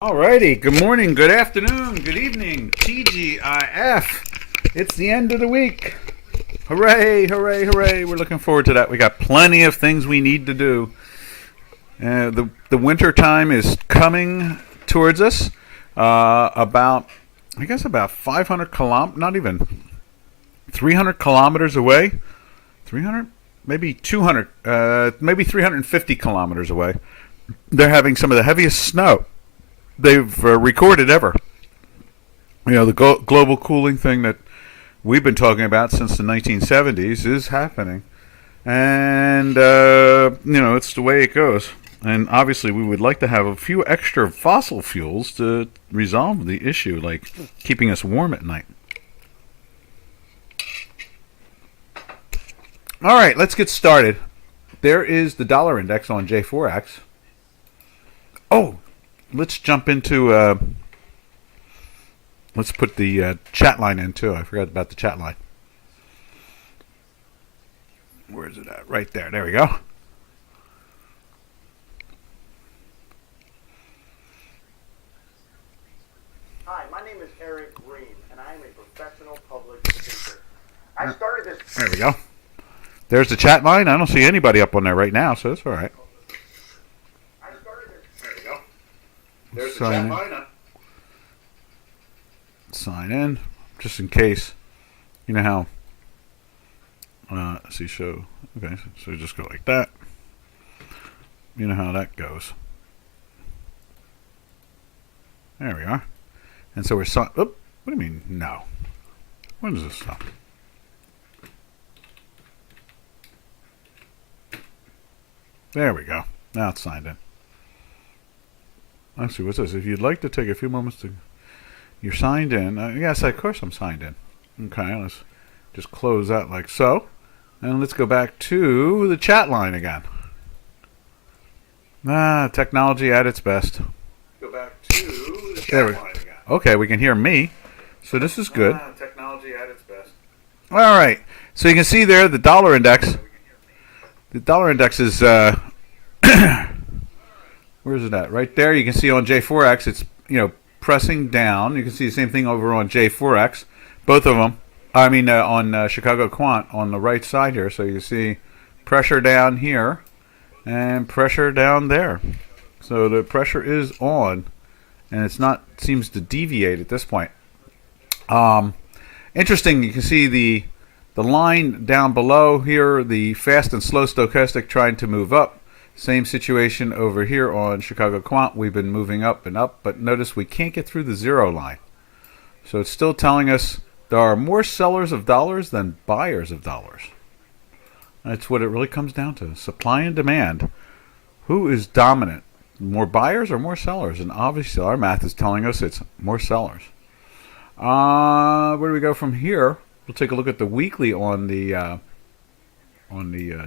Alrighty, good morning, good afternoon, good evening, TGIF. It's the end of the week. Hooray, hooray, hooray. We're looking forward to that. We got plenty of things we need to do. The winter time is coming towards us. About 500 not even 300 kilometers away. 300? Maybe 200, maybe 350 kilometers away. They're having some of the heaviest snow they've recorded ever. You know, the global cooling thing that we've been talking about since the 1970s is happening. And, it's the way it goes. And obviously we would like to have a few extra fossil fuels to resolve the issue, like keeping us warm at night. All right, let's get started. There is the dollar index on J4X. Oh, let's jump into, let's put the chat line in too. I forgot about the chat line. Where is it at? Right there. There we go. Hi, my name is Eric Green, and I am a professional public speaker. I started this... There we go. There's the chat line. I don't see anybody up on there right now, so it's all right. There we go. There's the Sign chat line. Sign in, just in case. You know how, see show, okay, so just go like that. You know how that goes. There we are. And so we're, what do you mean, no? When does this stop? There we go. Now it's signed in. Actually, what's this? If you'd like to take a few moments to... You're signed in. Yes, of course I'm signed in. Okay, let's just close that like so. And let's go back to the chat line again. Technology at its best. Go back to the chat line again. Okay, we can hear me. So this is good. Technology at its best. All right. So you can see there the dollar index. The dollar index is... where is it at? Right there. You can see on J4X, it's, pressing down. You can see the same thing over on J4X. Both of them. I mean, on Chicago Quant on the right side here. So you can see pressure down here and pressure down there. So the pressure is on, and it's not, seems to deviate at this point. Interesting, you can see the line down below here, the fast and slow stochastic trying to move up. Same situation over here on Chicago Quant. We've been moving up and up, but notice we can't get through the zero line. So it's still telling us there are more sellers of dollars than buyers of dollars. That's what it really comes down to. Supply and demand. Who is dominant? More buyers or more sellers? And obviously our math is telling us it's more sellers. Where do we go from here? We'll take a look at the weekly on the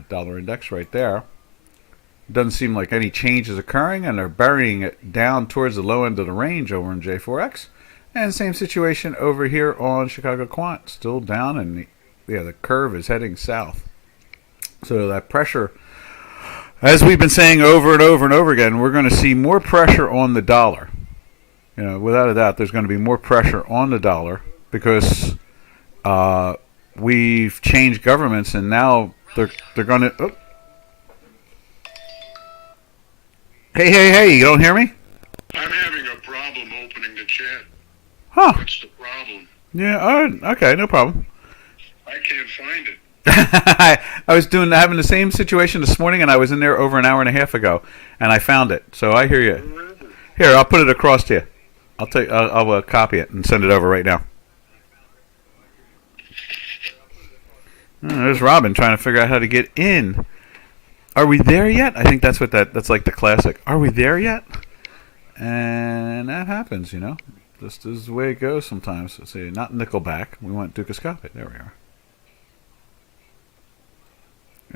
dollar index right there. Doesn't seem like any change is occurring, and they're burying it down towards the low end of the range over in J4X. And same situation over here on Chicago Quant, still down, and the curve is heading south. So that pressure, as we've been saying over and over and over again, we're going to see more pressure on the dollar. Without a doubt, there's going to be more pressure on the dollar because we've changed governments, and now they're going to. Oh. Hey, you don't hear me? I'm having a problem opening the chat. Huh. What's the problem? Yeah, okay, no problem. I can't find it. I was having the same situation this morning, and I was in there over an hour and a half ago, and I found it. So I hear you. Here, I'll put it across to you. I'll copy it and send it over right now. There's Robin trying to figure out how to get in. Are we there yet? I think that's like the classic. Are we there yet? And that happens, Just is the way it goes sometimes. Let's see, not Nickelback. We want Dukascopic. There we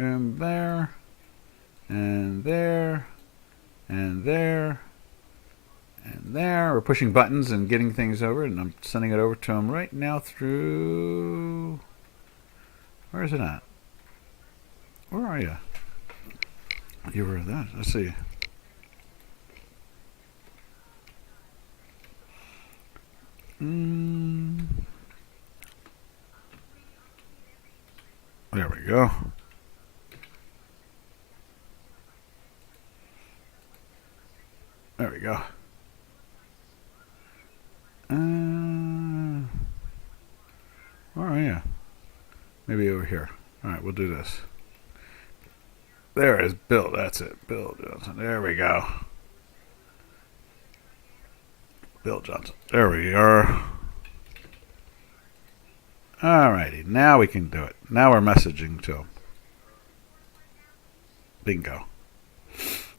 are. And there. And there. And there. And there. We're pushing buttons and getting things over, and I'm sending it over to him right now through... Where is it at? Where are you? You were that. Let's see. we go. There we go. Oh yeah. Maybe over here. All right, we'll do this. There it is, Bill. That's it, Bill Johnson. There we go. Bill Johnson. There we are. Alrighty, now we can do it. Now we're messaging to him. Bingo.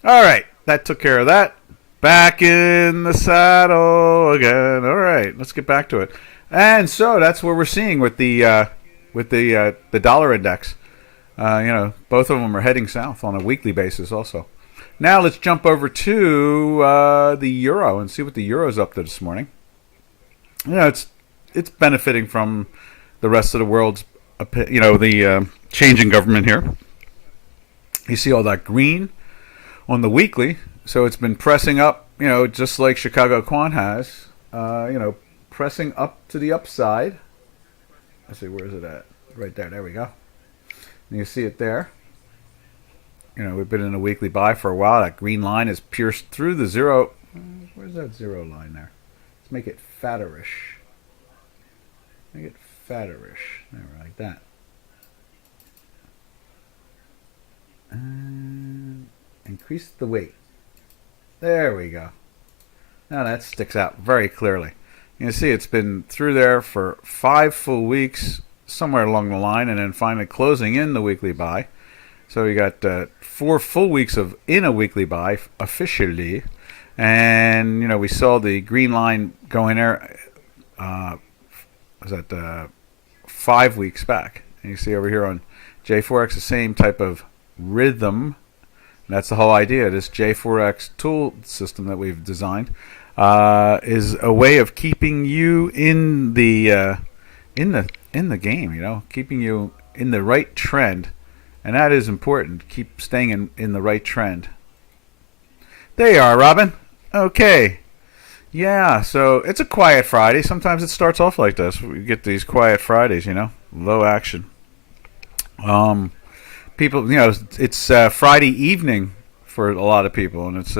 Alright, that took care of that. Back in the saddle again. Alright, let's get back to it. And so that's what we're seeing with the dollar index. Both of them are heading south on a weekly basis also. Now let's jump over to the euro and see what the euro's up to this morning. It's benefiting from the rest of the world's, the changing government here. You see all that green on the weekly, so it's been pressing up, just like Chicago Quant has, pressing up to the upside. Let's see, where is it at? Right there. There we go. And you see it there. We've been in a weekly buy for a while. That green line is pierced through the zero. Where's that zero line there? Let's make it fatterish. Make it fatterish. There, like that. And increase the weight. There we go. Now that sticks out very clearly. You can see it's been through there for 5 full weeks, somewhere along the line, and then finally closing in the weekly buy. So we got 4 full weeks of in a weekly buy officially, and we saw the green line going there. Was that 5 weeks back? And you see over here on J4X the same type of rhythm. And that's the whole idea. This J4X tool system that we've designed is a way of keeping you in the game. Keeping you in the right trend. And that is important. Keep staying in the right trend. There you are, Robin. Okay. Yeah, so it's a quiet Friday. Sometimes it starts off like this. We get these quiet Fridays, low action. People, it's Friday evening for a lot of people, and it's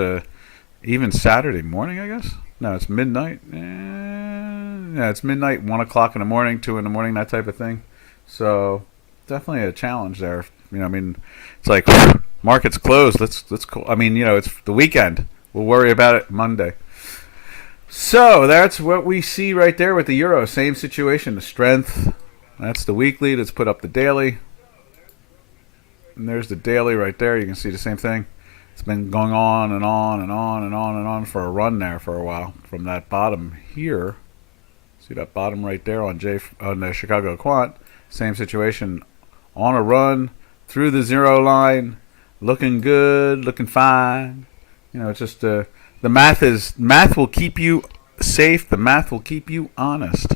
even Saturday morning, I guess. No, it's midnight. Yeah, it's midnight, 1 o'clock in the morning, 2 in the morning, that type of thing. So definitely a challenge there. It's like market's closed. Let's call. It's the weekend. We'll worry about it Monday. So that's what we see right there with the euro. Same situation. The strength. That's the weekly. Let's put up the daily. And there's the daily right there. You can see the same thing. It's been going on and on and on and on and on for a run there for a while. From that bottom here. See that bottom right there on the Chicago Quant. Same situation. On a run. Through the zero line, looking good, looking fine. It's just the math will keep you safe. The math will keep you honest,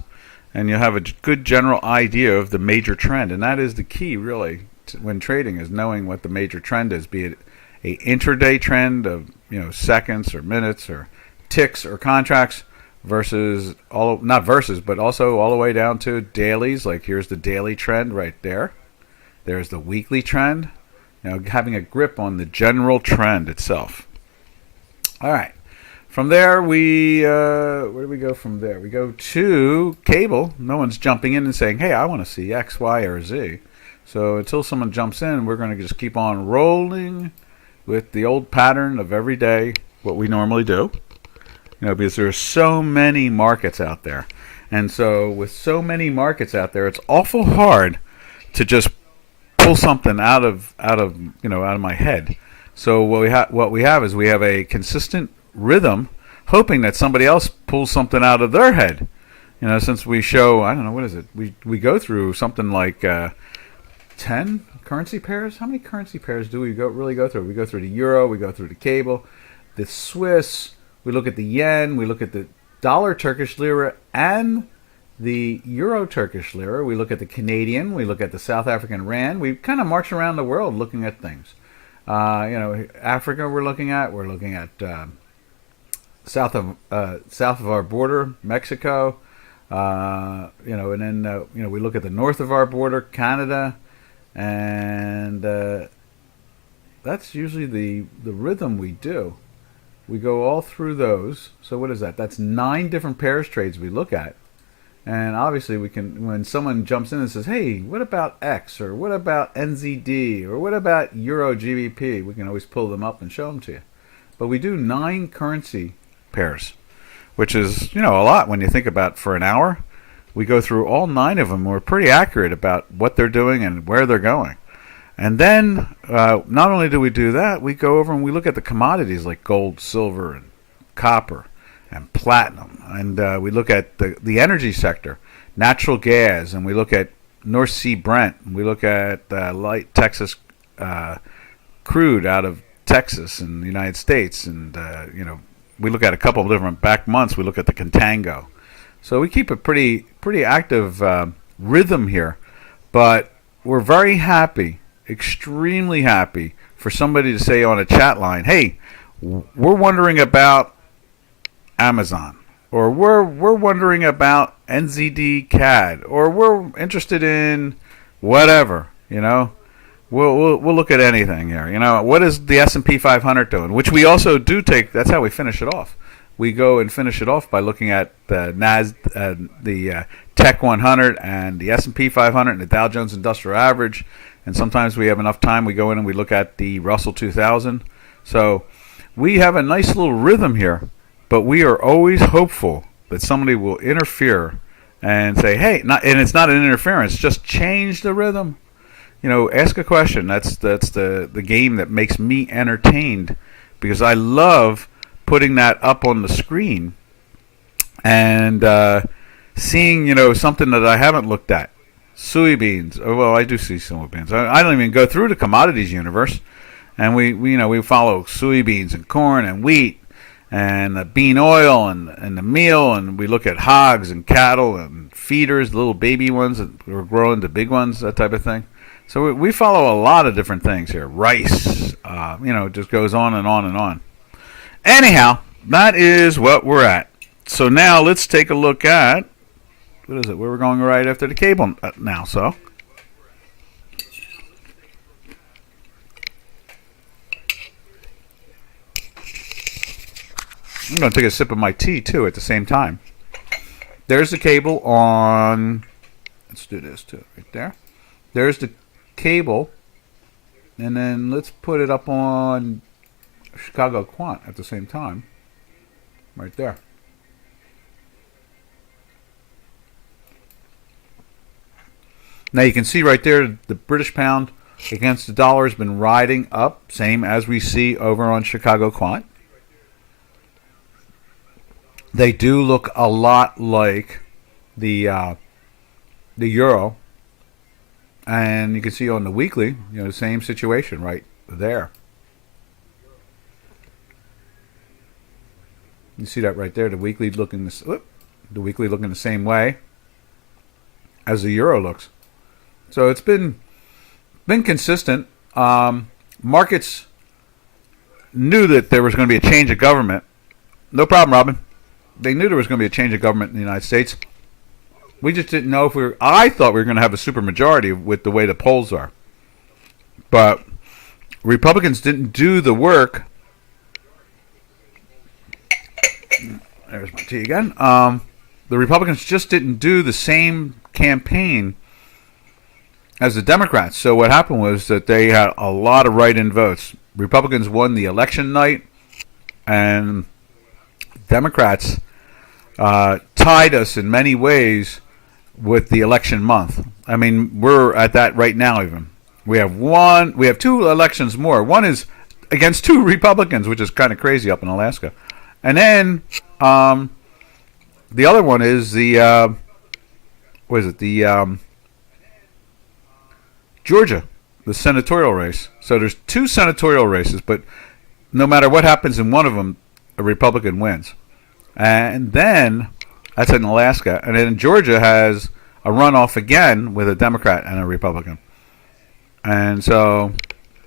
and you'll have a good general idea of the major trend. And that is the key, really, when trading, is knowing what the major trend is. Be it a intraday trend of seconds or minutes or ticks or contracts, versus but also all the way down to dailies. Like here's the daily trend right there. There's the weekly trend. Having a grip on the general trend itself. All right. From there, where do we go from there? We go to cable. No one's jumping in and saying, hey, I want to see X, Y, or Z. So until someone jumps in, we're going to just keep on rolling with the old pattern of every day, what we normally do. Because there are so many markets out there. And so with so many markets out there, it's awful hard to just pull something out of my head. So what we have is we have a consistent rhythm, hoping that somebody else pulls something out of their head. Since we show, I don't know, what is it? We go through something like 10 currency pairs. How many currency pairs do we really go through? We go through the euro, we go through the cable, the Swiss. We look at the yen, we look at the dollar Turkish lira, and the euro Turkish lira. We look at the Canadian. We look at the South African rand. We kind of march around the world looking at things. Africa we're looking at. We're looking at south of our border, Mexico. And then we look at the north of our border, Canada. and that's usually the rhythm we do. We go all through those. So what is that? That's 9 different pairs trades we look at. And obviously we can, when someone jumps in and says, hey, what about X, or what about NZD, or what about Euro GBP, we can always pull them up and show them to you. But we do 9 currency pairs, which is, a lot when you think about for an hour. We go through all 9 of them. We're pretty accurate about what they're doing and where they're going. And then, not only do we do that, we go over and we look at the commodities like gold, silver, and copper, and platinum. And we look at the energy sector, natural gas, and we look at North Sea Brent. And we look at light Texas crude out of Texas in the United States. And, we look at a couple of different back months. We look at the contango. So we keep a pretty active rhythm here. But we're very happy, extremely happy, for somebody to say on a chat line, hey, we're wondering about Amazon, or we're wondering about NZD CAD, or we're interested in whatever. We'll look at anything here. What is the S&P 500 doing? Which we also do take. That's how we finish it off. We go and finish it off by looking at the the Tech 100 and the S&P 500 and the Dow Jones Industrial Average. And sometimes we have enough time, we go in and we look at the Russell 2000. So we have a nice little rhythm here, but we are always hopeful that somebody will interfere and say, hey, and it's not an interference, just change the rhythm. Ask a question. That's the game that makes me entertained, because I love putting that up on the screen and seeing, something that I haven't looked at. Soybeans. Oh, well, I do see soybeans. I don't even go through the commodities universe, and we follow soybeans and corn and wheat and the bean oil and the meal, and we look at hogs and cattle and feeders, the little baby ones that are growing to big ones, that type of thing. So we follow a lot of different things here. Rice, it just goes on and on and on. Anyhow, that is what we're at. So now let's take a look at, what is it? We're going right after the cable now, so. I'm going to take a sip of my tea, too, at the same time. There's the cable on, let's do this, too, right there. There's the cable, and then let's put it up on Chicago Quant at the same time, right there. Now you can see right there the British pound against the dollar has been riding up, same as we see over on Chicago Quant. They do look a lot like the euro, and you can see on the weekly, the same situation right there. You see that right there, the weekly looking the same way as the euro looks. So it's been consistent. Markets knew that there was going to be a change of government. No problem, Robin. They knew there was going to be a change of government in the United States. We just didn't know if I thought we were going to have a supermajority with the way the polls are. But Republicans didn't do the work. There's my tea again. The Republicans just didn't do the same campaign as the Democrats. So what happened was that they had a lot of write-in votes. Republicans won the election night, and Democrats tied us in many ways with the election month. I mean, we're at that right now even. We have 2 elections more. One is against 2 Republicans, which is kind of crazy up in Alaska. And then the other one is the Georgia, the senatorial race. So there's 2 senatorial races, but no matter what happens in one of them, a Republican wins. And then, that's in Alaska. And then Georgia has a runoff again with a Democrat and a Republican. And so,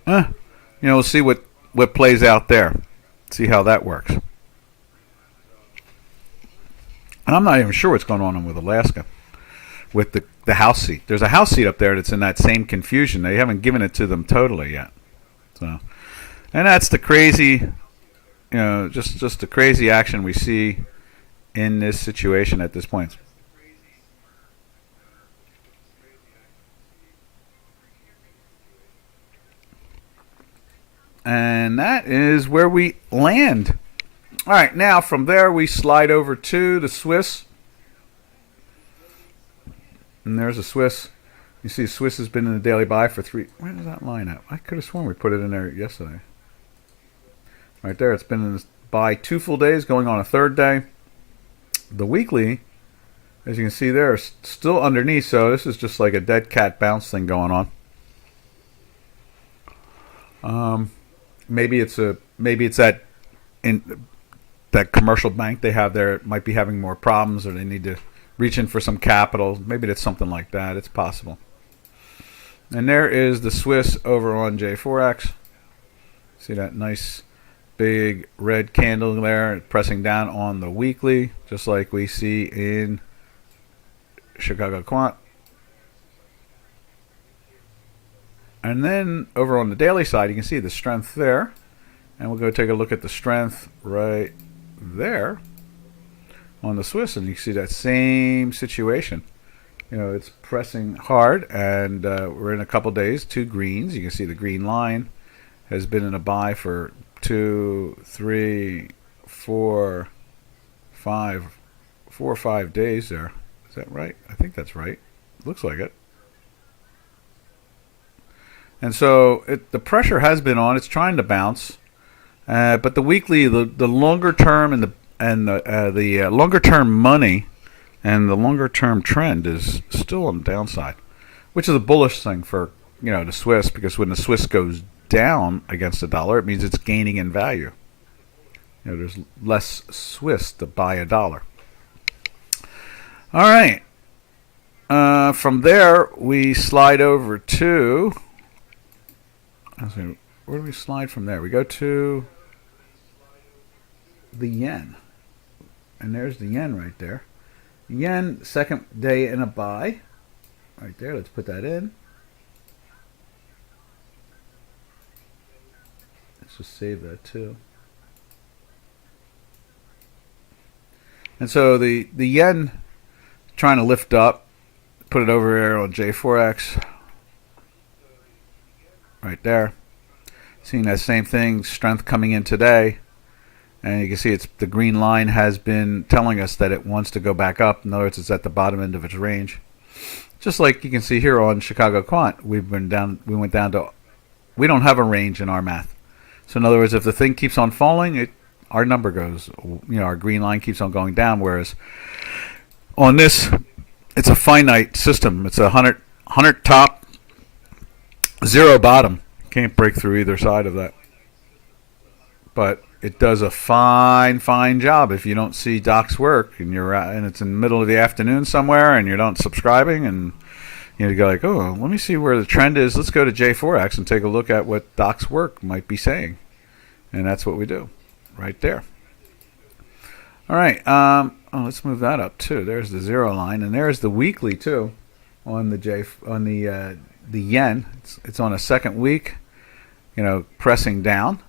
we'll see what plays out there. See how that works. And I'm not even sure what's going on with Alaska. with the house seat. There's a house seat up there that's in that same confusion. They haven't given it to them totally yet. So, and that's the crazy, just the crazy action we see in this situation at this point. And that is where we land. All right, now from there we slide over to the Swiss. And there's a Swiss. You see Swiss has been in the daily buy for 3. Where does that line at? I could have sworn we put it in there yesterday. Right there, it's been in this buy 2 full days, going on a 3rd day. The weekly, as you can see there, is still underneath, so this is just like a dead cat bounce thing going on. Maybe it's that commercial bank they have there might be having more problems, or they need to reach in for some capital. Maybe it's something like that. It's possible. And there is the Swiss over on J4X. See that nice big red candle there pressing down on the weekly, just like we see in Chicago Quant. And then over on the daily side, you can see the strength there. And we'll go take a look at the strength right there on the Swiss, and you see that same situation. It's pressing hard, and we're in a couple days, 2 greens. You can see the green line has been in a buy for 2, 3, 4, 5, 4 or 5 days there. Is that right? I think that's right. Looks like it. And so the pressure has been on. It's trying to bounce, but the weekly, the longer term and the longer term money and the longer term trend is still on the downside, which is a bullish thing for the Swiss, because when the Swiss goes down against the dollar, it means it's gaining in value. There's less Swiss to buy a dollar. All right. From there, we slide over to. Where do we slide from there? We go to the yen. And there's the yen right there. Yen, 2nd day in a buy. Right there. Let's put that in. Let's just save that too. And so the yen trying to lift up. Put it over here on J4X. Right there. Seeing that same thing, strength coming in today. And you can see the green line has been telling us that it wants to go back up. In other words, it's at the bottom end of its range. Just like you can see here on Chicago Quant, we went down to, we don't have a range in our math. So in other words, if the thing keeps on falling, our number goes, our green line keeps on going down. Whereas on this, it's a finite system. It's 100 top, 0 bottom. Can't break through either side of that. But it does a fine job. If you don't see Doc's work and it's in the middle of the afternoon somewhere and you're not subscribing, and you go like, oh, let me see where the trend is. Let's go to J4X and take a look at what Doc's work might be saying. And that's what we do right there. All right. Let's move that up too. There's the 0 line, and there's the weekly too on the yen. It's on a 2nd week, pressing down.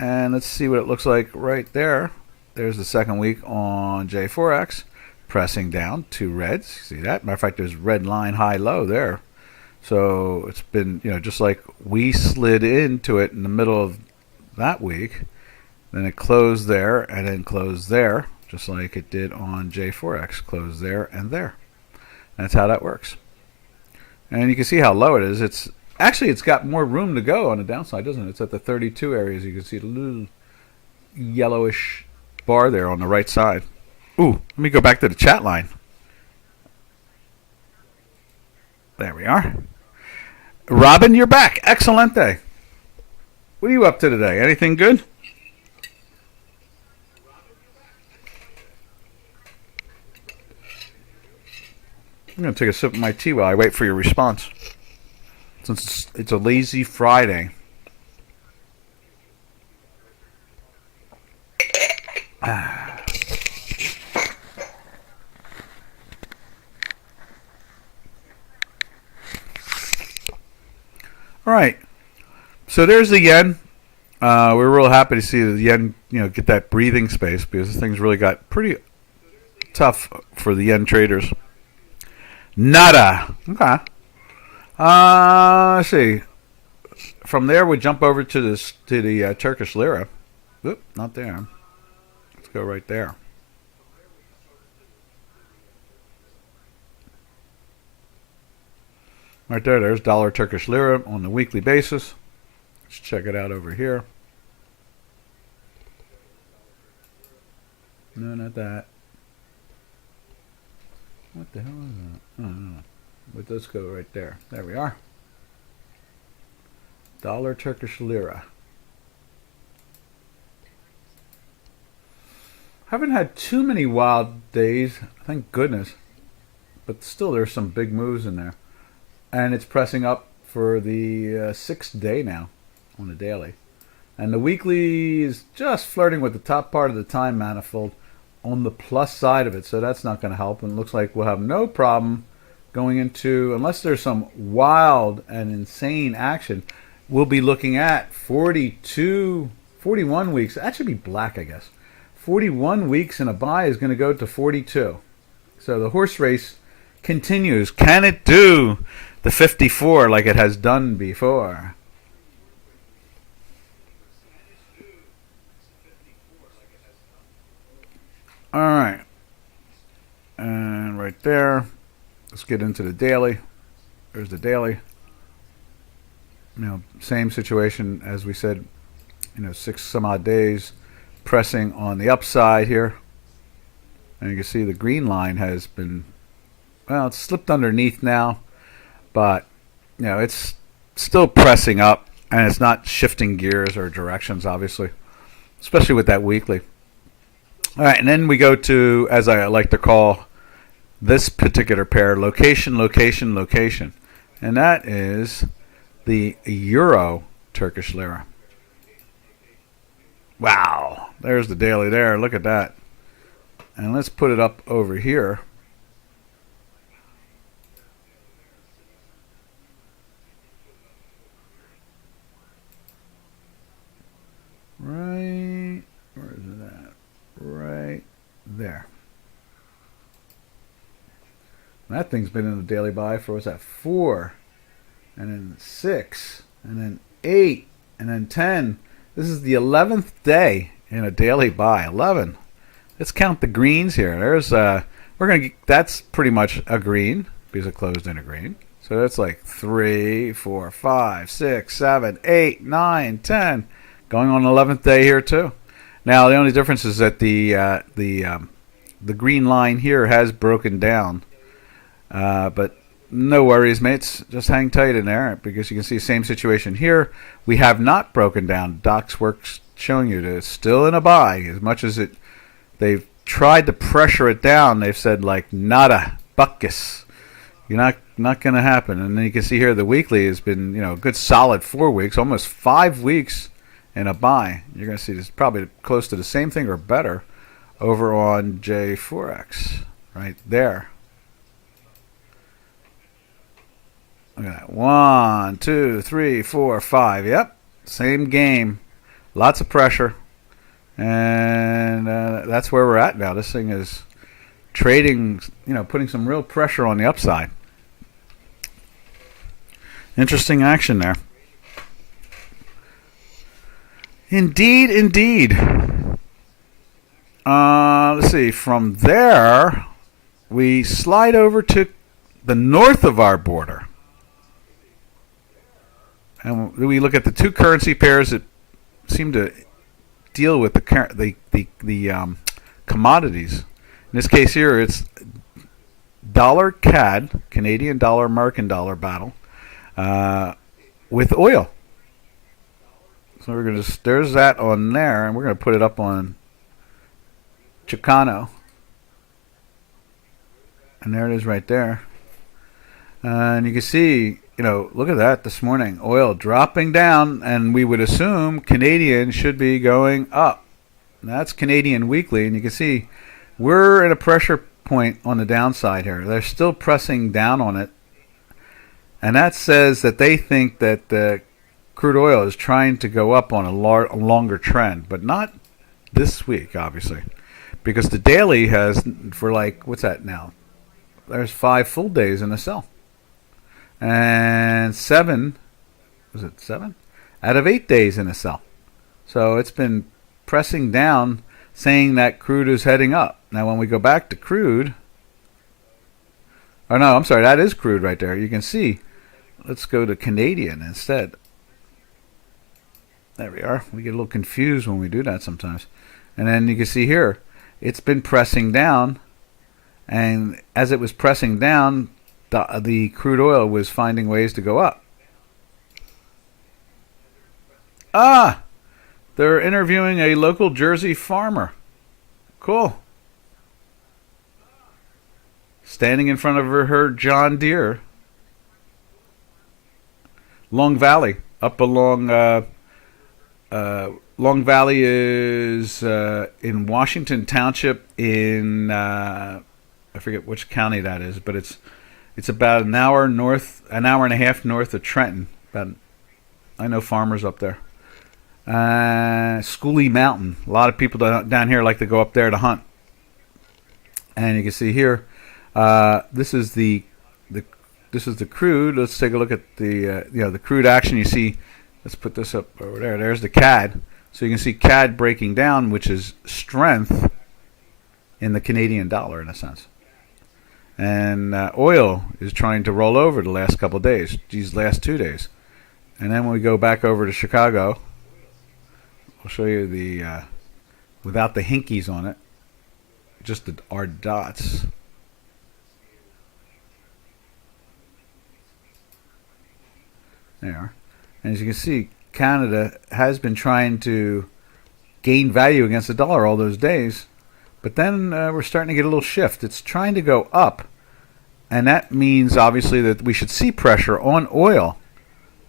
And let's see what it looks like right there. There's the 2nd week on J4X, pressing down, 2 reds. See that? Matter of fact, there's red line high low there. So it's been, just like we slid into it in the middle of that week. Then it closed there and then closed there, just like it did on J4X. Closed there and there. That's how that works. And you can see how low it is. It's got more room to go on the downside, doesn't it? It's at the 32 areas. You can see the little yellowish bar there on the right side. Ooh, let me go back to the chat line. There we are. Robin, you're back. Excelente. What are you up to today? Anything good? I'm going to take a sip of my tea while I wait for your response. Since it's a lazy Friday. right. So there's the yen. We're real happy to see the yen, get that breathing space because things really got pretty tough for the yen traders. Nada. Okay. Let's see. From there, we jump over to the Turkish lira. Oop, not there. Let's go right there. Right there. There's dollar Turkish lira on the weekly basis. Let's check it out over here. No, not that. What the hell is that? Oh, no. But let's go right there. There we are. Dollar Turkish lira. Haven't had too many wild days, thank goodness. But still, there's some big moves in there. And it's pressing up for the 6th day now on the daily. And the weekly is just flirting with the top part of the time manifold on the plus side of it, so that's not going to help. And it looks like we'll have no problem going into, unless there's some wild and insane action, we'll be looking at 41 weeks. That should be black, I guess. 41 weeks in a buy is going to go to 42. So the horse race continues. Can it do the 54 like it has done before? All right, and right there, let's get into the daily. There's the daily. Same situation as we said, 6 some odd days, pressing on the upside here. And you can see the green line has been, well, it's slipped underneath now, but, it's still pressing up, and it's not shifting gears or directions, obviously, especially with that weekly. All right, and then we go to, as I like to call this particular pair, location, location, location. And that is the Euro Turkish lira. Wow, there's the daily there. Look at that. And let's put it up over here. Right, where is it at? Right there. That thing's been in the daily buy for, what's that, 4, and then 6, and then 8, and then 10. This is the 11th day in a daily buy. 11. Let's count the greens here. There's that's pretty much a green because it closed in a green. So that's like 3, 4, 5, 6, 7, 8, 9, 10. Going on the 11th day here too. Now the only difference is that the green line here has broken down, but no worries, mates. Just hang tight in there because you can see the same situation here. We have not broken down. Doc's works showing you that it's still in a buy. As much as they've tried to pressure it down, they've said like nada, buckus. You're not going to happen. And then you can see here the weekly has been a good solid 4 weeks, almost 5 weeks. In a buy. You're going to see this probably close to the same thing or better over on J4X right there. Look at that. 1, 2, 3, 4, 5. Yep. Same game. Lots of pressure. And that's where we're at now. This thing is trading, putting some real pressure on the upside. Interesting action there. Indeed, indeed. Let's see. From there, we slide over to the north of our border. And we look at the two currency pairs that seem to deal with the commodities. In this case here, it's dollar CAD, Canadian dollar, American dollar battle, with oil. So we're going to, there's that on there, and we're going to put it up on Chicano. And there it is right there. And you can see, look at that this morning. Oil dropping down, and we would assume Canadian should be going up. And that's Canadian weekly, and you can see we're at a pressure point on the downside here. They're still pressing down on it. And that says that they think that the crude oil is trying to go up on a longer trend, but not this week, obviously, because the daily has, for like, what's that now? There's 5 full days in a sell, and 7, was it 7? Out of 8 days in a sell. So it's been pressing down, saying that crude is heading up. Now, when we go back to crude, oh no, I'm sorry, that is crude right there. You can see. Let's go to Canadian instead. There we are. We get a little confused when we do that sometimes. And then you can see here, it's been pressing down. And as it was pressing down, the crude oil was finding ways to go up. Ah! They're interviewing a local Jersey farmer. Cool. Standing in front of her John Deere. Long Valley. Up along... Long Valley is in Washington Township in... I forget which county that is, but it's about an hour and a half north of Trenton. I know farmers up there. Schooley Mountain. A lot of people down here like to go up there to hunt. And you can see here, this is the crude. Let's take a look at the crude action. You see, let's put this up over there. There's the CAD. So you can see CAD breaking down, which is strength in the Canadian dollar in a sense. And oil is trying to roll over the last couple of days, these last 2 days. And then when we go back over to Chicago, I'll show you the without the hinkies on it, just our dots. There. And as you can see, Canada has been trying to gain value against the dollar all those days. But then we're starting to get a little shift. It's trying to go up. And that means, obviously, that we should see pressure on oil.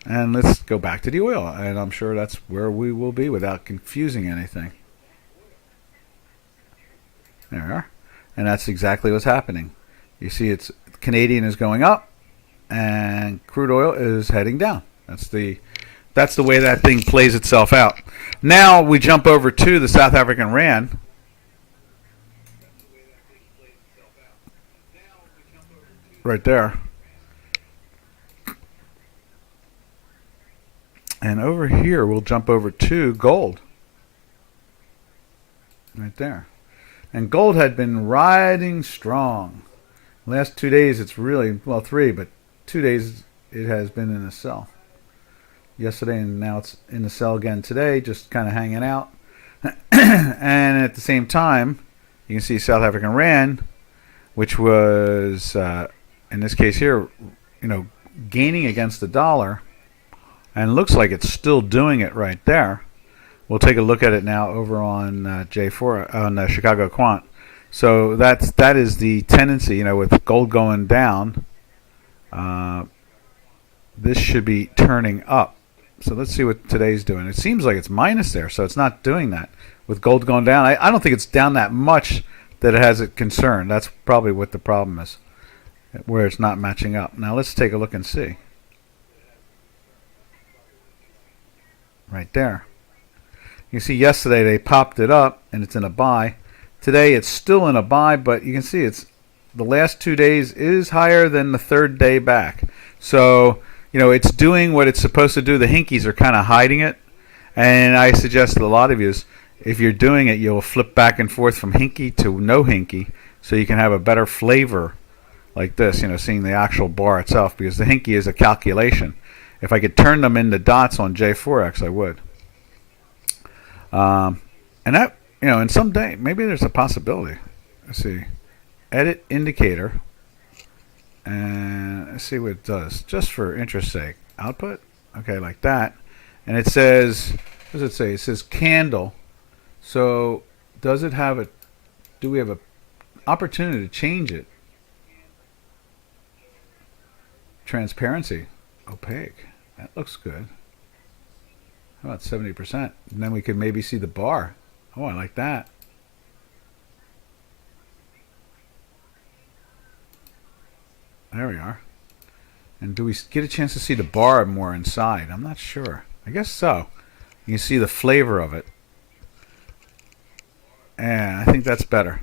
And let's go back to the oil. And I'm sure that's where we will be without confusing anything. There we are. And that's exactly what's happening. You see, Canadian is going up. And crude oil is heading down. That's the way that thing plays itself out. Now we jump over to the South African Rand. Right there. And over here we'll jump over to gold. Right there. And gold had been riding strong. Last 2 days it's really, well, 3, but 2 days it has been in a sell. Yesterday, and now it's in the sell again today, just kind of hanging out. And at the same time, you can see South African Rand, which was, in this case here, gaining against the dollar, and looks like it's still doing it right there. We'll take a look at it now over on J4 on Chicago Quant. So that is the tendency, with gold going down. This should be turning up. So let's see what today's doing. It seems like it's minus there, so it's not doing that. With gold going down, I don't think it's down that much that it has a concern. That's probably what the problem is, where it's not matching up. Now let's take a look and see. Right there. You can see yesterday they popped it up, and it's in a buy. Today it's still in a buy, but you can see it's the last 2 days is higher than the third day back. So it's doing what it's supposed to do. The hinkies are kind of hiding it. And I suggest to a lot of you, if you're doing it, you'll flip back and forth from hinky to no hinky so you can have a better flavor like this, seeing the actual bar itself, because the hinky is a calculation. If I could turn them into dots on J4X, I would. And that, in some day, maybe there's a possibility. Let's see. Edit indicator. And let's see what it does, just for interest's sake. Output, okay, like that. And it says, what does it say? It says candle. So does it have do we have an opportunity to change it? Transparency, opaque. That looks good. How about 70%? And then we could maybe see the bar. Oh, I like that. There we are. And do we get a chance to see the bar more inside? I'm not sure. I guess so. You can see the flavor of it. And I think that's better.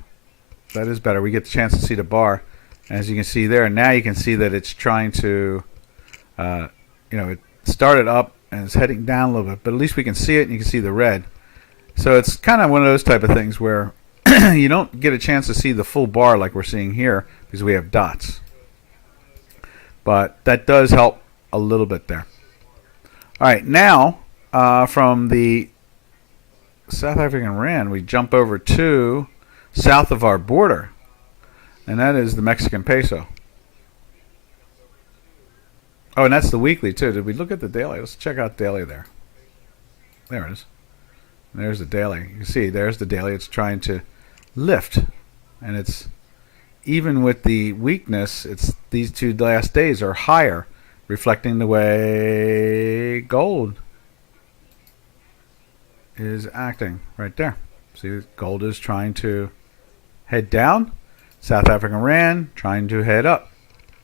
That is better. We get the chance to see the bar. As you can see there, now you can see that it's trying to, it started up and it's heading down a little bit, but at least we can see it and you can see the red. So it's kind of one of those type of things where you don't get a chance to see the full bar like we're seeing here because we have dots. But that does help a little bit there. All right, now from the South African Rand, we jump over to south of our border, and that is the Mexican peso. Oh, and that's the weekly too. Did we look at the daily? Let's check out daily there. There it is. There's the daily. You can see there's the daily. It's trying to lift, and it's even with the weakness. It's these two last days are higher, reflecting the way gold is acting right there. See, gold is trying to head down. South African Rand trying to head up.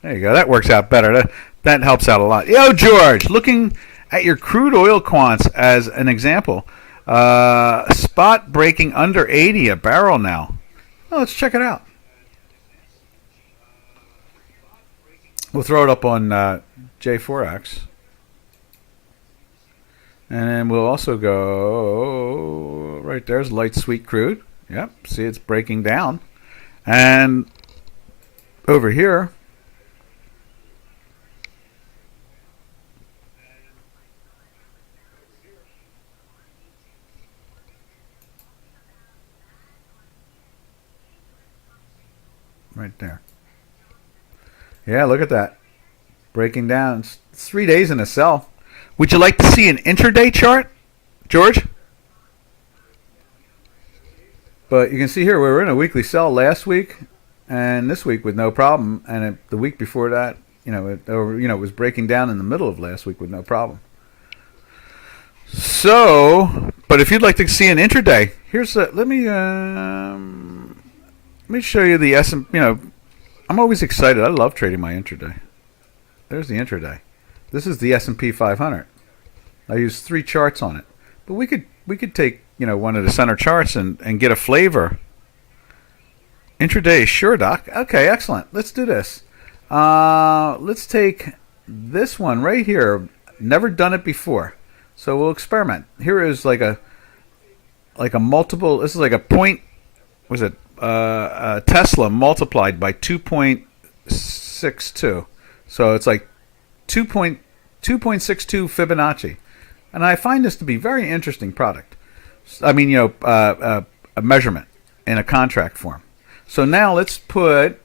There you go. That works out better. That helps out a lot. Yo, George, looking at your crude oil quants as an example. Spot breaking under 80 a barrel now. Oh, let's check it out. We'll throw it up on J4X. And then we'll also go right there's light sweet crude. Yep, see it's breaking down. And over here, right there. Yeah, look at that. Breaking down. It's 3 days in a sell. Would you like to see an intraday chart, George? But you can see here we were in a weekly sell last week and this week with no problem, and the week before that, it was breaking down in the middle of last week with no problem. So, but if you'd like to see an intraday, here's let me show you the S&P. I'm always excited. I love trading my intraday. There's the intraday. This is the S&P 500. I use 3 charts on it, but we could take one of the center charts and get a flavor. Intraday, sure, Doc. Okay, excellent. Let's do this. Let's take this one right here. Never done it before, so we'll experiment. Here is like a multiple. This is like a point. Was it Tesla multiplied by 2.62? So it's like 2.62 Fibonacci, and I find this to be very interesting product. I mean, a measurement in a contract form. So now let's put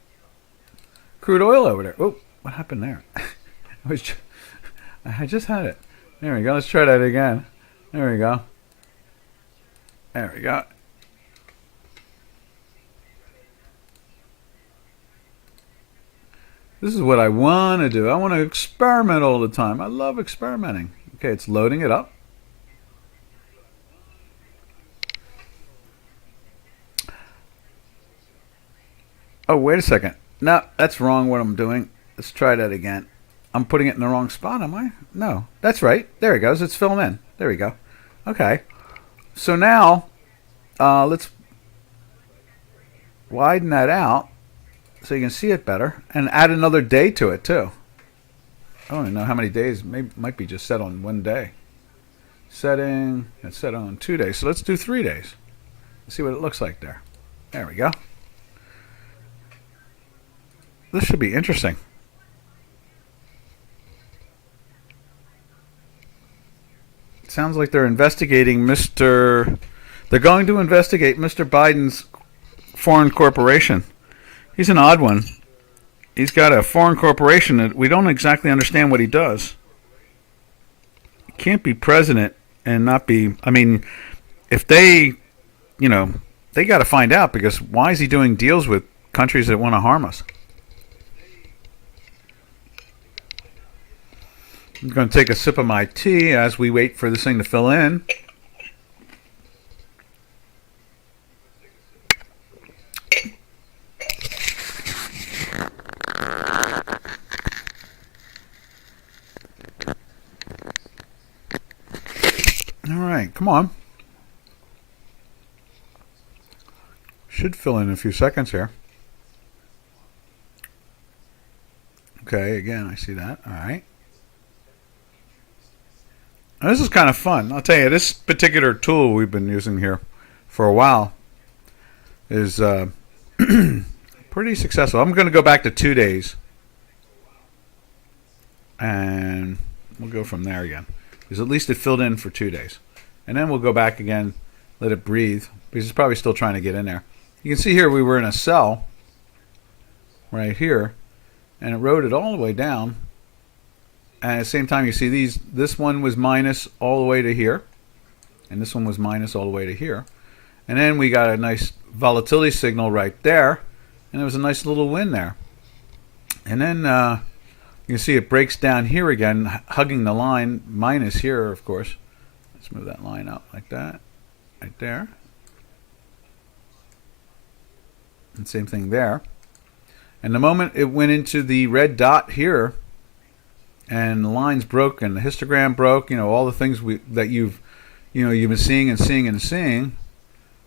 crude oil over there. Oh, what happened there? I just had it. There we go. Let's try that again. There we go. There we go. This is what I want to do. I want to experiment all the time. I love experimenting. Okay, it's loading it up. Oh, wait a second. No, that's wrong what I'm doing. Let's try that again. I'm putting it in the wrong spot, am I? No, that's right. There it goes. It's filling in. There we go. Okay. So now, let's widen that out so you can see it better and add another day to it too. I don't even know how many days. Maybe might be just set on 1 day. Setting. It's set on 2 days. So let's do 3 days. Let's see what it looks like there. There we go. This should be interesting. It sounds like they're investigating They're going to investigate Mr. Biden's foreign corporation. He's an odd one. He's got a foreign corporation that we don't exactly understand what he does. He can't be president and not be... I mean, if they... they got to find out, because why is he doing deals with countries that want to harm us? I'm going to take a sip of my tea as we wait for this thing to fill in. Come on. Should fill in a few seconds here. Okay, again, I see that. All right. Now, this is kind of fun. I'll tell you, this particular tool we've been using here for a while is pretty successful. I'm going to go back to 2 days. And we'll go from there again. Because at least it filled in for 2 days. And then we'll go back again, let it breathe. Because it's probably still trying to get in there. You can see here we were in a cell right here. And it rode it all the way down. And at the same time, you see this one was minus all the way to here. And this one was minus all the way to here. And then we got a nice volatility signal right there. And there was a nice little win there. And then you can see it breaks down here again, hugging the line, minus here, of course. Let's move that line up like that. Right there. And same thing there. And the moment it went into the red dot here, and the lines broke, and the histogram broke, all the things that you've been seeing and seeing and seeing,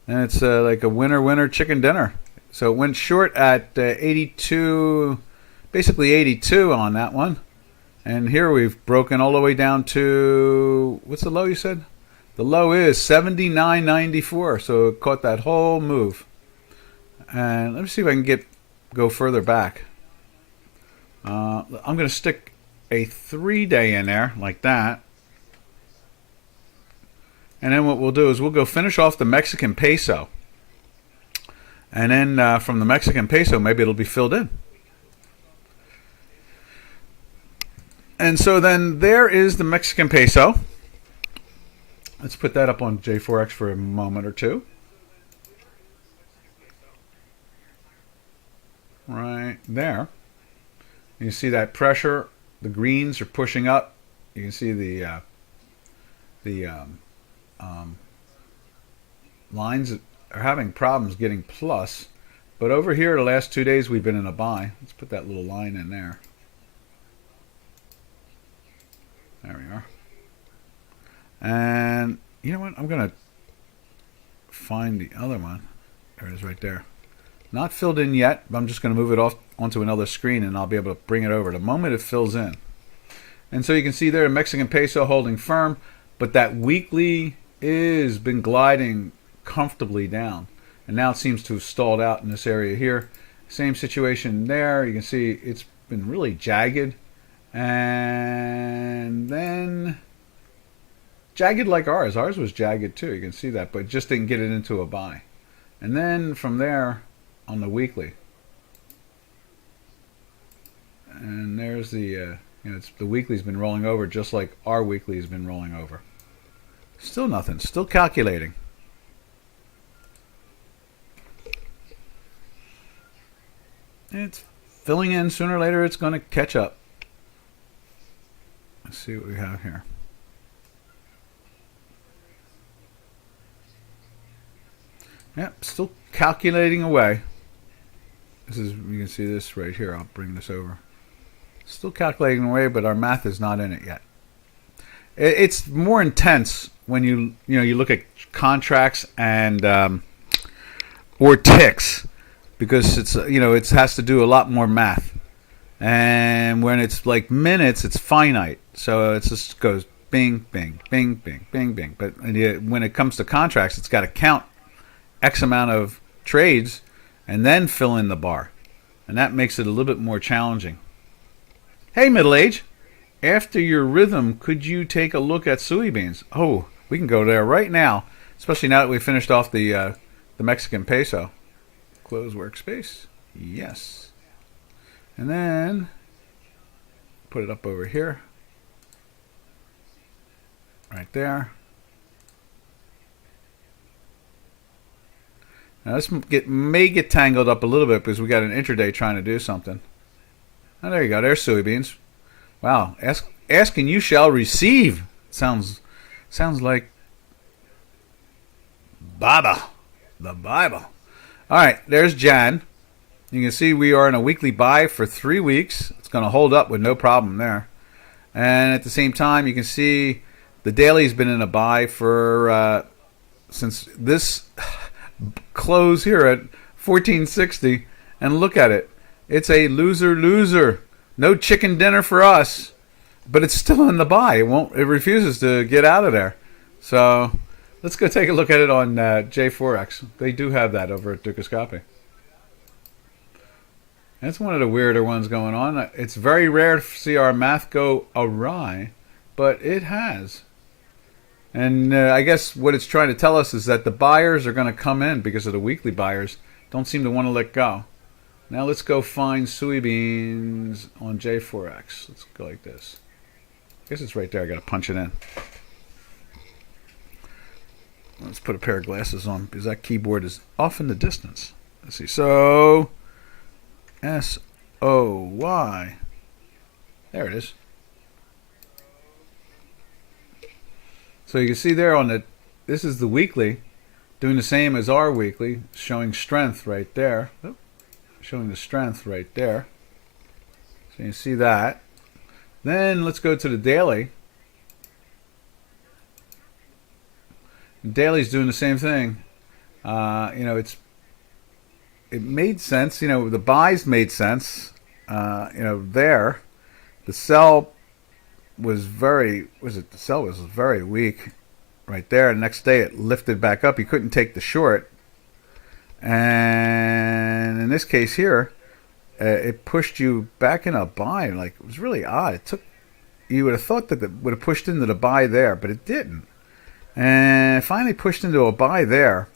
and it's like a winner chicken dinner. So it went short at 82, basically 82 on that one, and here we've broken all the way down to, what's the low you said? The low is 79.94, so it caught that whole move. And let me see if I can go further back. I'm going to stick a 3-day in there like that. And then what we'll do is we'll go finish off the Mexican peso. And then from the Mexican peso, maybe it'll be filled in. And so then there is the Mexican peso. Let's put that up on J4X for a moment or two. Right there. You see that pressure. The greens are pushing up. You can see the lines are having problems getting plus. But over here, the last 2 days, we've been in a buy. Let's put that little line in there. There we are. And you know what? I'm going to find the other one. There it is right there. Not filled in yet, but I'm just going to move it off onto another screen, and I'll be able to bring it over the moment it fills in. And so you can see there, Mexican peso holding firm, but that weekly is been gliding comfortably down. And now it seems to have stalled out in this area here. Same situation there. You can see it's been really jagged. And then jagged like ours. Ours was jagged too. You can see that, but just didn't get it into a buy. And then from there on the weekly. And there's the, the weekly's been rolling over just like our weekly has been rolling over. Still nothing. Still calculating. It's filling in. Sooner or later, it's going to catch up. Let's see what we have here. Yep, still calculating away. This is, you can see this right here. I'll bring this over. Still calculating away, but our math is not in it yet. It's more intense when you look at contracts and or ticks, because it's it has to do a lot more math. And when it's like minutes, it's finite. So it just goes bing, bing, bing, bing, bing, bing. But when it comes to contracts, it's got to count X amount of trades and then fill in the bar. And that makes it a little bit more challenging. Hey, Middle Age, after your rhythm, could you take a look at soybeans? Oh, we can go there right now, especially now that we finished off the Mexican peso. Close workspace. Yes. And then put it up over here. Right there. Now this may get tangled up a little bit because we got an intraday trying to do something. Oh, there you go. There's soybeans. Wow. Ask and you shall receive. Sounds like Baba, the Bible. All right. There's Jan. You can see we are in a weekly buy for 3 weeks. It's going to hold up with no problem there. And at the same time, you can see The daily's been in a buy for since this close here at 1460, and look at it. It's a loser. No chicken dinner for us, but it's still in the buy. It refuses to get out of there. So let's go take a look at it on J4X. They do have that over at Dukascopy. That's one of the weirder ones going on. It's very rare to see our math go awry, but it has. And I guess what it's trying to tell us is that the buyers are going to come in because of the weekly buyers. Don't seem to want to let go. Now let's go find soybeans on J4X. Let's go like this. I guess it's right there. I got to punch it in. Let's put a pair of glasses on because that keyboard is off in the distance. Let's see. So SOY. There it is. So you can see there on the, this is the weekly, doing the same as our weekly, showing strength right there. Oop. Showing the strength right there. So you see that. Then let's go to the daily. The daily's doing the same thing. It made sense. The buys made sense. There, the sell was the sell was very weak right there. The next day it lifted back up. You couldn't take the short. And in this case here, it pushed you back in a buy. Like, it was really odd. You would have thought that it would have pushed into the buy there, but it didn't. And it finally pushed into a buy there.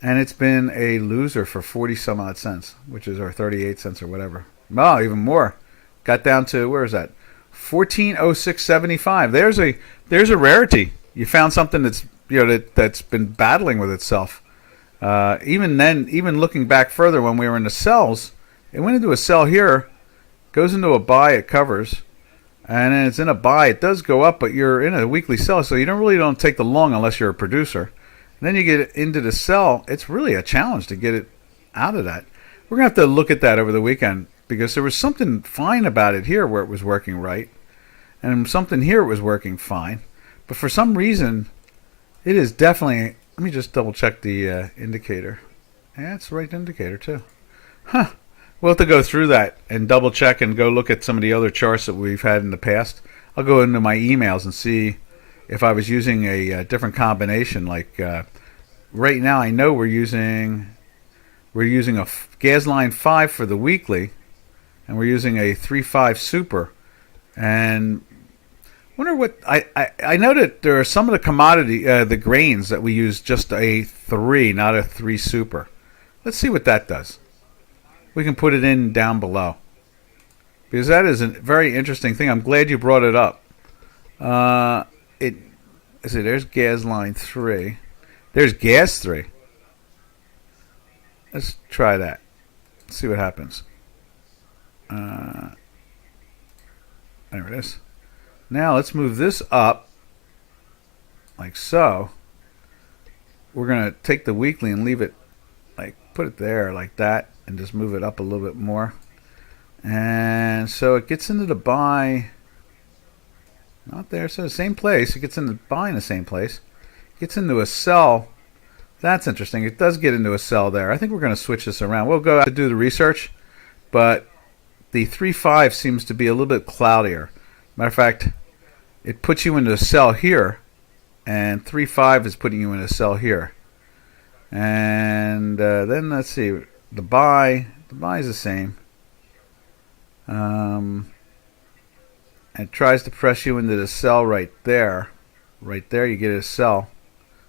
And it's been a loser for 40 some odd cents, which is our 38 cents or whatever. No, even more. Got down to, where is that? 1406.75. There's a rarity. You found something that's that's been battling with itself. Even then, even looking back further when we were in the sells, it went into a sell here, goes into a buy, it covers, and then it's in a buy. It does go up, but you're in a weekly sell, so you don't take the long unless you're a producer. And then you get into the sell. It's really a challenge to get it out of that. We're going to have to look at that over the weekend because there was something fine about it here where it was working right, and something here it was working fine. But for some reason, it is definitely... Let me just double check the indicator. Yeah, it's the right indicator too. Huh. We'll have to go through that and double check and go look at some of the other charts that we've had in the past. I'll go into my emails and see if I was using a different combination. Like right now, I know we're using a gas line 5 for the weekly, and we're using a 3.5 super. And wonder what I know that there are some of the commodity the grains that we use just a 3, not a 3 super. Let's see what that does. We can put it in down below because that is a very interesting thing. I'm glad you brought it up. There's gas line 3. There's gas 3. Let's try that. Let's see what happens. There it is. Now let's move this up like so. We're going to take the weekly and leave it, like put it there like that, and just move it up a little bit more. And so it gets into the buy. Not there, so the same place. It gets into buy in the same place. It gets into a sell. That's interesting. It does get into a sell there. I think we're going to switch this around. We'll go out to do the research, but the 3.5 seems to be a little bit cloudier. Matter of fact, it puts you into a sell here, and 3.5 is putting you in a sell here. And then let's see, the buy is the same. It tries to press you into the sell right there. Right there, you get a sell.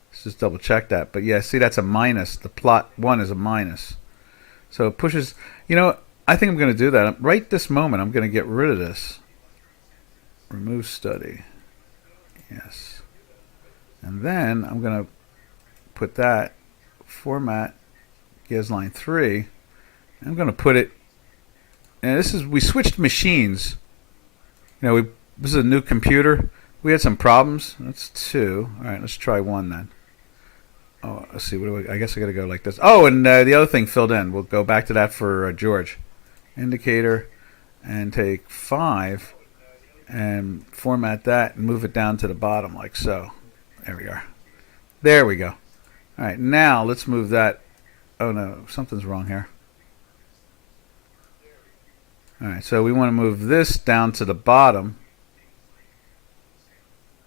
Let's just double check that. But yeah, see, that's a minus. The plot 1 is a minus. So it pushes, I think I'm going to do that. Right this moment, I'm going to get rid of this. Remove study. Yes. And then I'm going to put that format gas line 3. I'm going to put it, and we switched machines. This is a new computer. We had some problems. That's 2. All right, let's try 1 then. Oh, let's see. I guess I got to go like this. Oh, and the other thing filled in. We'll go back to that for George. Indicator, and take 5. and format that and move it down to the bottom like so. There we are. There we go. All right, now let's move that. Oh no, something's wrong here. All right, so we want to move this down to the bottom.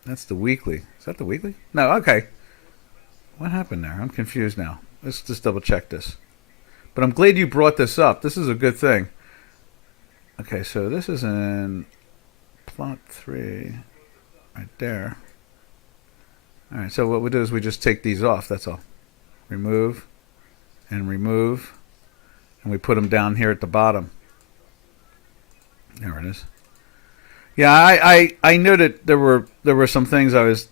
That's the weekly. Is that the weekly? No, okay. What happened there? I'm confused now. Let's just double check this. But I'm glad you brought this up. This is a good thing. Okay, so this is in plot 3 right there. All right, so what we do is we just take these off. That's all. Remove and remove. And we put them down here at the bottom. There it is. Yeah, I knew that there were some things I was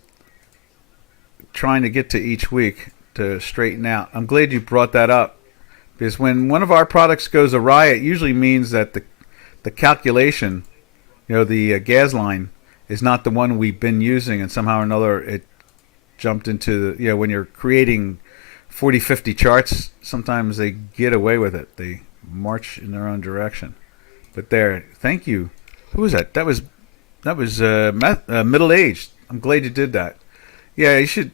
trying to get to each week to straighten out. I'm glad you brought that up, because when one of our products goes awry, it usually means that the calculation, the gas line is not the one we've been using, and somehow or another it jumped into the, when you're creating 40, 50 charts, sometimes they get away with it. They march in their own direction. But there, thank you. Who was that? That was middle-aged. I'm glad you did that. Yeah, you should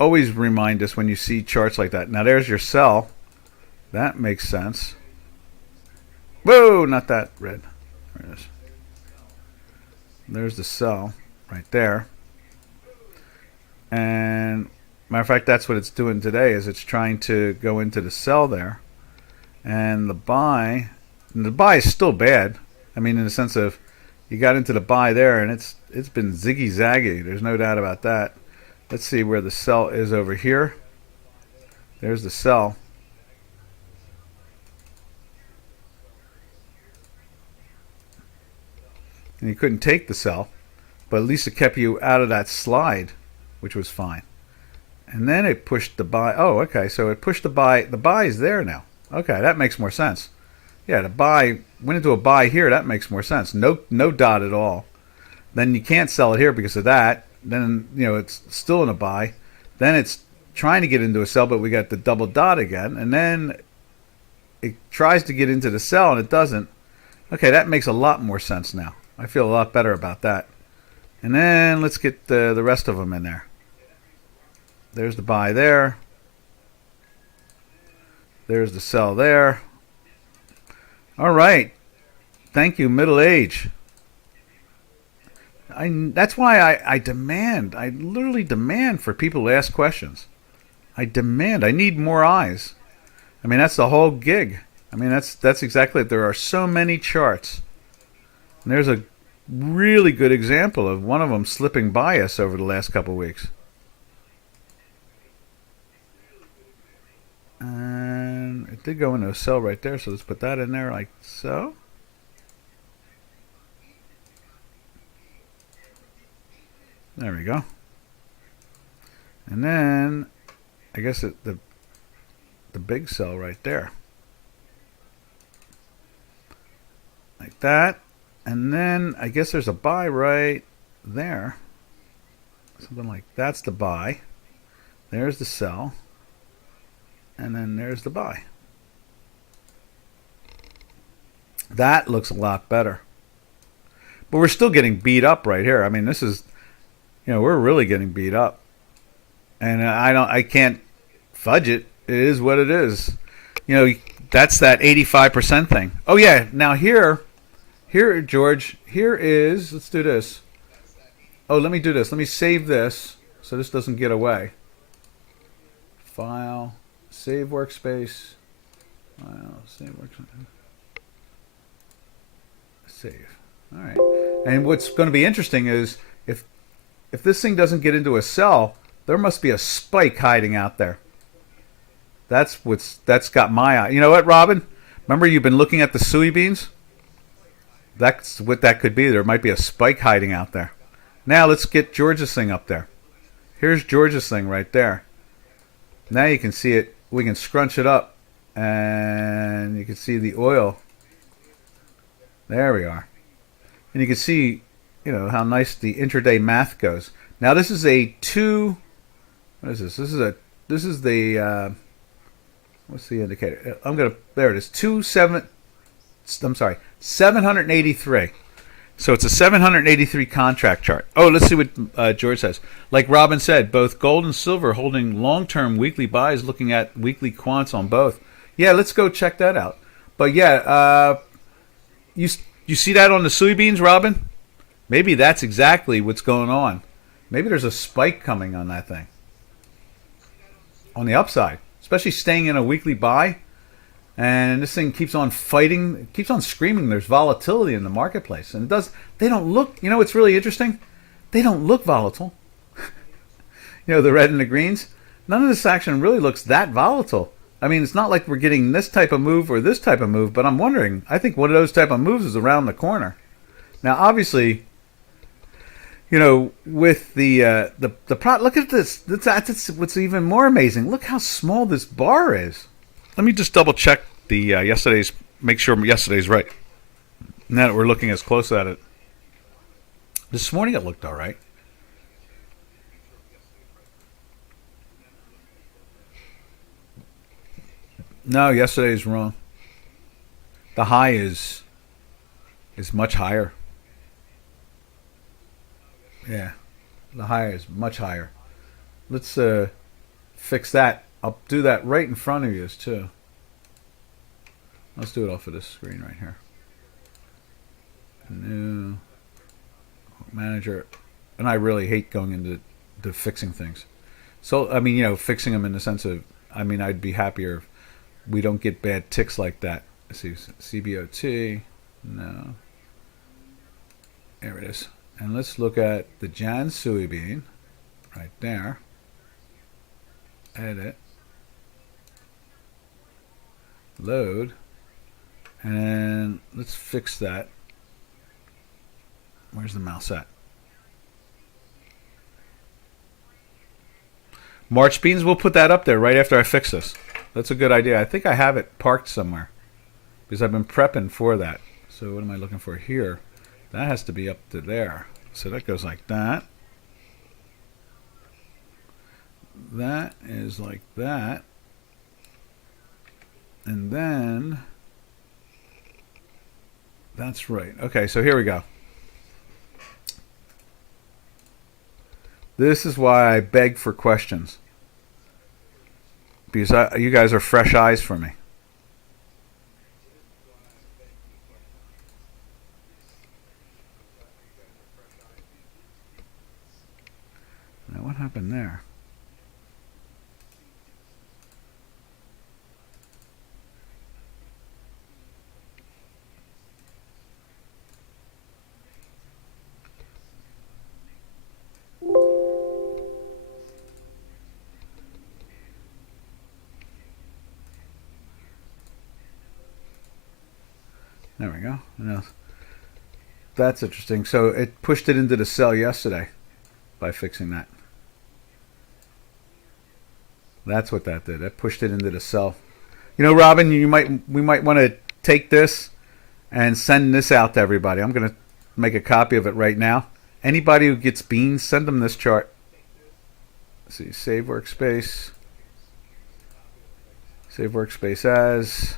always remind us when you see charts like that. Now there's your cell. That makes sense. Whoa, not that red. There it is. There's the cell right there. And matter of fact, that's what it's doing today, is it's trying to go into the cell there. And the buy is still bad. I mean, in the sense of you got into the buy there, and it's been ziggy-zaggy. There's no doubt about that. Let's see where the sell is over here. There's the sell. And you couldn't take the sell, but at least it kept you out of that slide, which was fine. And then it pushed the buy. Oh, okay, so it pushed the buy. The buy is there now. Okay, that makes more sense. Yeah, the buy went into a buy here. That makes more sense. No dot at all. Then you can't sell it here because of that. Then it's still in a buy. Then it's trying to get into a sell, but we got the double dot again. And then it tries to get into the sell and it doesn't. Okay, that makes a lot more sense now. I feel a lot better about that. And then let's get the rest of them in there. There's the buy there. There's the sell there. All right. Thank you, middle age. That's why I literally demand for people to ask questions. I need more eyes. I mean, that's the whole gig. I mean, that's exactly it. There are so many charts. And there's a really good example of one of them slipping by us over the last couple of weeks. And it did go into a cell right there, so let's put that in there like so. There we go. And then I guess the big cell right there. Like that. And then I guess there's a buy right there. Something like that's the buy. There's the sell. And then there's the buy. That looks a lot better. But we're still getting beat up right here. I mean, this is, we're really getting beat up. And I can't fudge it. It is what it is. That's that 85% thing. Oh yeah, now here, George, here is, let's do this. Oh, let me do this. Let me save this so this doesn't get away. File. Save workspace. Save workspace. Save. All right. And what's going to be interesting is if this thing doesn't get into a cell, there must be a spike hiding out there. That's got my eye. You know what, Robin? Remember you've been looking at the soybeans? That's what that could be. There might be a spike hiding out there. Now let's get George's thing up there. Here's George's thing right there. Now you can see it. We can scrunch it up and you can see the oil. There we are. And you can see, how nice the intraday math goes. Now this is a what is this? This is the, what's the indicator? There it is, 783. So it's a 783 contract chart. Oh, let's see what George says. Like Robin said, both gold and silver holding long-term weekly buys, looking at weekly quants on both. Yeah, let's go check that out. But yeah, you see that on the soybeans, Robin? Maybe that's exactly what's going on. Maybe there's a spike coming on that thing. On the upside, especially staying in a weekly buy. And this thing keeps on fighting, keeps on screaming there's volatility in the marketplace. And it does, they don't look, you know what's really interesting? They don't look volatile. You know, the red and the greens. None of this action really looks that volatile. I mean, it's not like we're getting this type of move or this type of move, but I'm wondering, I think one of those type of moves is around the corner. Now, obviously, you know, with the look at this. That's what's even more amazing. Look how small this bar is. Let me just double check the yesterday's. Make sure yesterday's right. Now that we're looking as close at it, this morning it looked all right. No, yesterday's wrong. The high is much higher. Yeah, the high is much higher. Let's fix that. I'll do that right in front of you too. Let's do it off of this screen right here. New manager, and I really hate going into fixing things. So I mean, you know, fixing them in the sense of, I mean, I'd be happier if we don't get bad ticks like that. Let's see, CBOT, no. There it is. And let's look at the Jan soybean right there. Edit. Load. And let's fix that. Where's the mouse at? March beans, we'll put that up there right after I fix this. That's a good idea. I think I have it parked somewhere because I've been prepping for that. So what am I looking for here? That has to be up to there. So that goes like that. That is like that. And then that's right. Okay, so here we go. This is why I beg for questions. Because you guys are fresh eyes for me. Now, what happened there? There we go. Now, that's interesting. So it pushed it into the cell yesterday by fixing that. That's what that did. That pushed it into the cell. You know, Robin, we might want to take this and send this out to everybody. I'm going to make a copy of it right now. Anybody who gets beans, send them this chart. Let's see, save workspace. Save workspace as.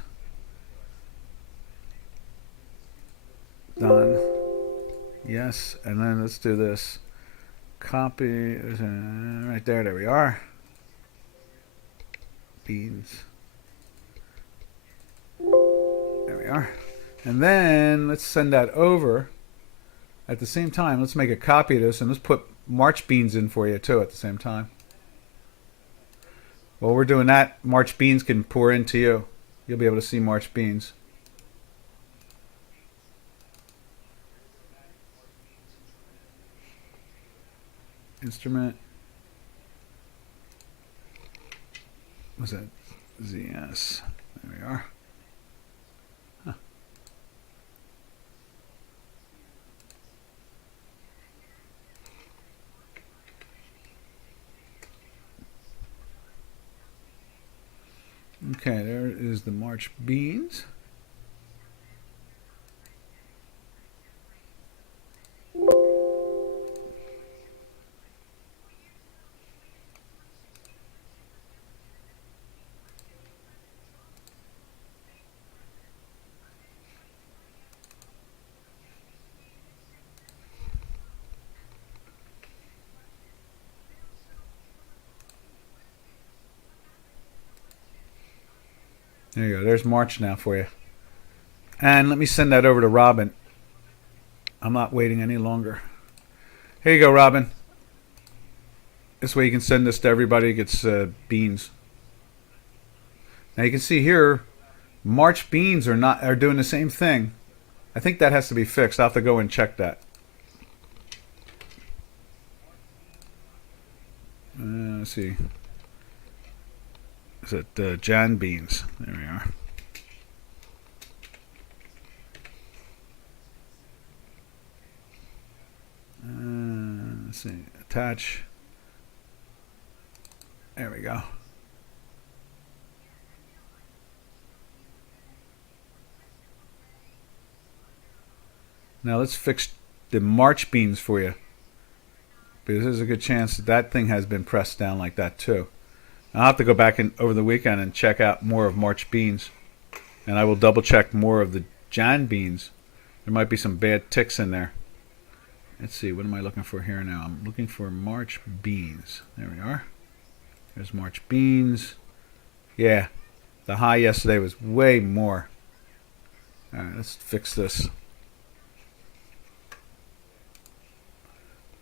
Done. Yes, and then let's do this. Copy. Right there. There we are. Beans. There we are. And then let's send that over. At the same time, let's make a copy of this and let's put March beans in for you too at the same time. While we're doing that, March beans can pour into you. You'll be able to see March beans. Instrument. What's that? ZS. There we are. Huh. Okay, there is the March beans. There you go. There's March now for you. And let me send that over to Robin. I'm not waiting any longer. Here you go, Robin. This way you can send this to everybody who gets beans. Now you can see here, March beans are doing the same thing. I think that has to be fixed. I'll have to go and check that. Let's see. Is it Jan beans? There we are. Let's see. Attach. There we go. Now let's fix the March beans for you, because there's a good chance that thing has been pressed down like that too. I'll have to go back over the weekend and check out more of March beans, and I will double check more of the Jan beans. There might be some bad ticks in there. Let's see, what am I looking for here now? I'm looking for March beans. There we are. There's March beans. Yeah, the high yesterday was way more. All right, let's fix this.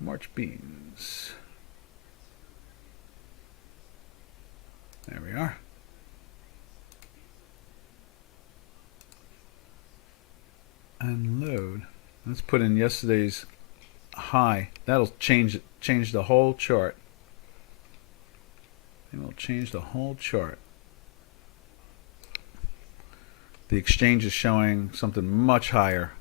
March beans. There we are. Unload. Let's put in yesterday's high. That'll change the whole chart. It will change the whole chart. The exchange is showing something much higher.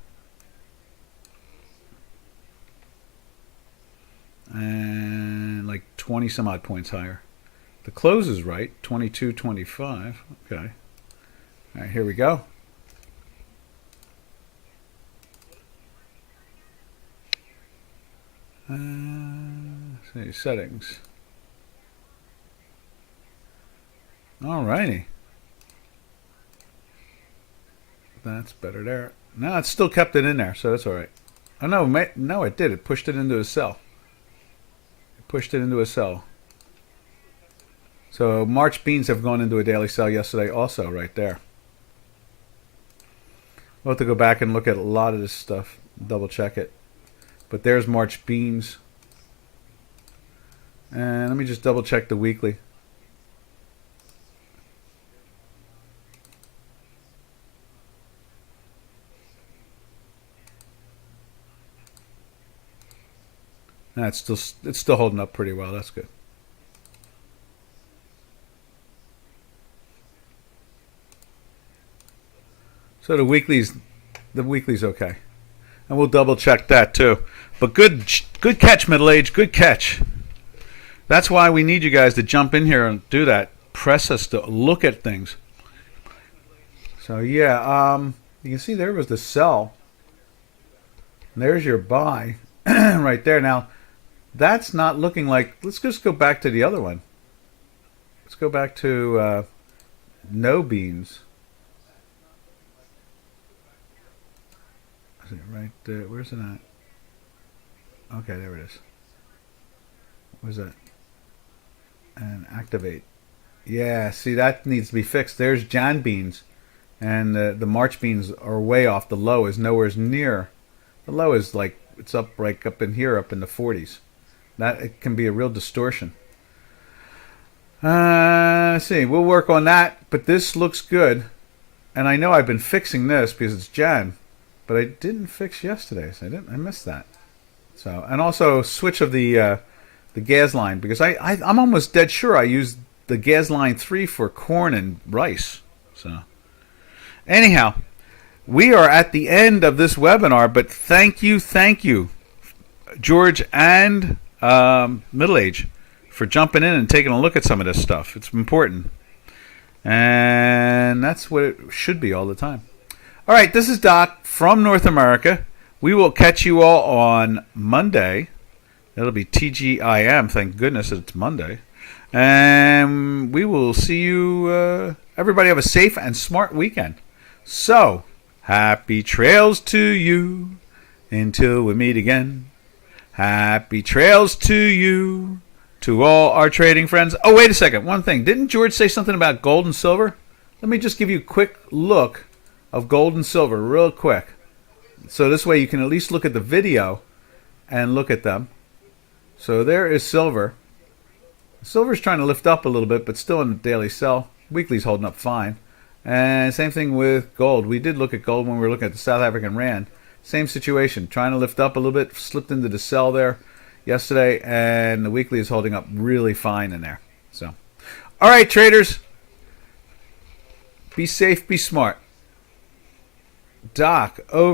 And like 20 some odd points higher. The close is right, 22.25. Okay. All right, here we go. See, settings. All righty. That's better there. No, it still kept it in there, so that's all right. Oh no, it did. It pushed it into a cell. Pushed it into a cell. So March beans have gone into a daily sell yesterday also, right there. We'll have to go back and look at a lot of this stuff, double check it. But there's March beans. And let me just double check the weekly. It's still holding up pretty well. That's good. So the weekly's okay, and we'll double check that too. But good catch, middle age. Good catch. That's why we need you guys to jump in here and do that. Press us to look at things. So yeah, you can see there was the sell. And there's your buy right there. Now. That's not looking like. Let's just go back to the other one. Let's go back to no beans. Is it right there? Where's it at? Okay, there it is. What is that? And activate. Yeah, see, that needs to be fixed. There's Jan beans, and the March beans are way off. The low is nowhere near. The low is like it's up right up in here, up in the 40s. That it can be a real distortion. Let's see, we'll work on that, but this looks good. And I know I've been fixing this because it's Jan, but I didn't fix yesterday's. I missed that. So, and also switch of the gas line, because I'm almost dead sure I used the gas line 3 for corn and rice. So, anyhow, we are at the end of this webinar, but thank you, George and Middle Age, for jumping in and taking a look at some of this stuff. It's important, and that's what it should be all the time. All right, this is Doc from North America. We will catch you all on Monday. It'll be TGIM. Thank goodness it's Monday, and we will see you. Everybody have a safe and smart weekend. So, happy trails to you until we meet again. Happy trails to you, to all our trading friends. Oh, wait a second. One thing. Didn't George say something about gold and silver? let me just give you a quick look of gold and silver real quick. So this way you can at least look at the video and look at them. So there is silver. Silver's trying to lift up a little bit, but still in the daily sell. Weekly's holding up fine. And same thing with gold. We did look at gold when we were looking at the South African Rand. Same situation, trying to lift up a little bit, slipped into the sell there yesterday, and the weekly is holding up really fine in there. So, all right, traders, be safe, be smart. Doc, over.